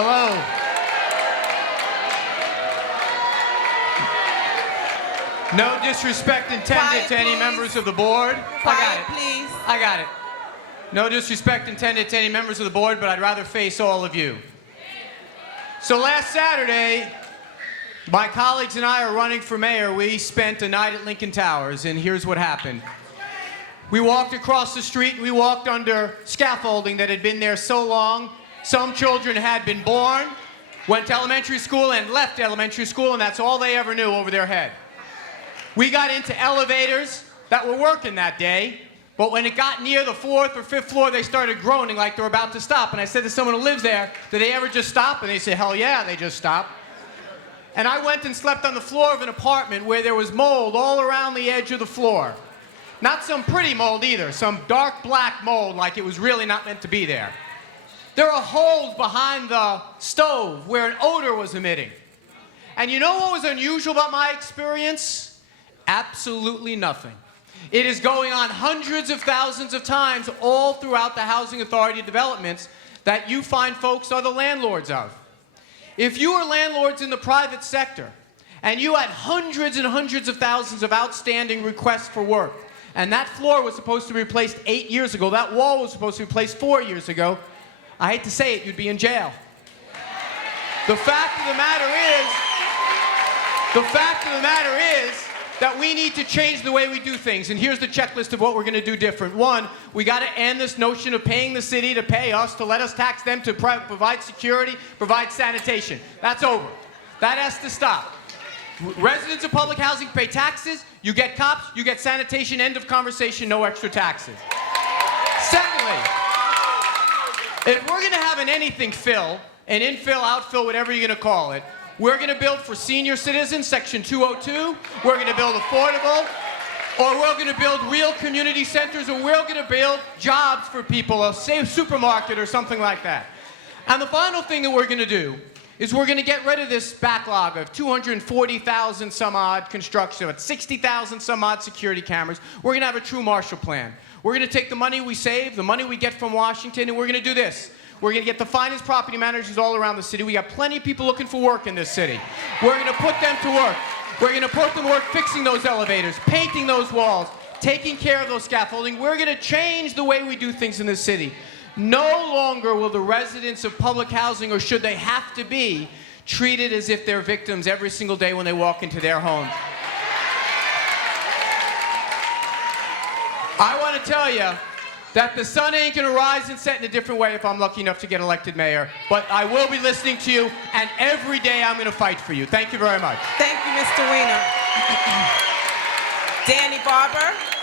Hello. No disrespect intended to any members of the board. Quiet, please. I got it. No disrespect intended to any members of the board, but I'd rather face all of you. So last Saturday, my colleagues and I are running for mayor. We spent a night at Lincoln Towers, and here's what happened. We walked across the street, and we walked under scaffolding that had been there so long. Some children had been born, went to elementary school, and left elementary school, and that's all they ever knew over their head. We got into elevators that were working that day, but when it got near the 4th or 5th floor, they started groaning like they were about to stop. And I said to someone who lives there, did they ever just stop? And they said, hell yeah, they just stopped. And I went and slept on the floor of an apartment where there was mold all around the edge of the floor. Not some pretty mold either, some dark black mold like it was really not meant to be there. There are holes behind the stove where an odor was emitting. And you know what was unusual about my experience? Absolutely nothing. It is going on hundreds of thousands of times all throughout the housing authority developments that you find folks are the landlords of. If you were landlords in the private sector and you had hundreds and hundreds of thousands of outstanding requests for work, and that floor was supposed to be replaced 8 years ago, that wall was supposed to be replaced 4 years ago, I hate to say it, you'd be in jail. The fact of the matter is that we need to change the way we do things, and here's the checklist of what we're going to do different. One, we got to end this notion of paying the city to pay us, to let us tax them, to provide security, provide sanitation. That's over. That has to stop. Residents of public housing pay taxes, you get cops, you get sanitation, end of conversation, no extra taxes. Secondly, if we're going to have an anything fill, an infill, outfill, whatever you're going to call it, we're going to build for senior citizens, Section 202. We're going to build affordable, or we're going to build real community centers, or we're going to build jobs for people, a safe supermarket or something like that. And the final thing that we're going to do is we're going to get rid of this backlog of 240,000 some odd construction, 60,000 some odd security cameras. We're going to have a true Marshall Plan. We're going to take the money we save, the money we get from Washington, and we're going to do this. We're going to get the finest property managers all around the city. We got plenty of people looking for work in this city. We're going to put them to work. We're going to put them to work fixing those elevators, painting those walls, taking care of those scaffolding. We're going to change the way we do things in this city. No longer will the residents of public housing, or should they have to be, treated as if they're victims every single day when they walk into their homes. I want to tell you that the sun ain't going to rise and set in a different way if I'm lucky enough to get elected mayor. But I will be listening to you, and every day I'm going to fight for you. Thank you very much. Thank you, Mr. Weiner. Danny Barber.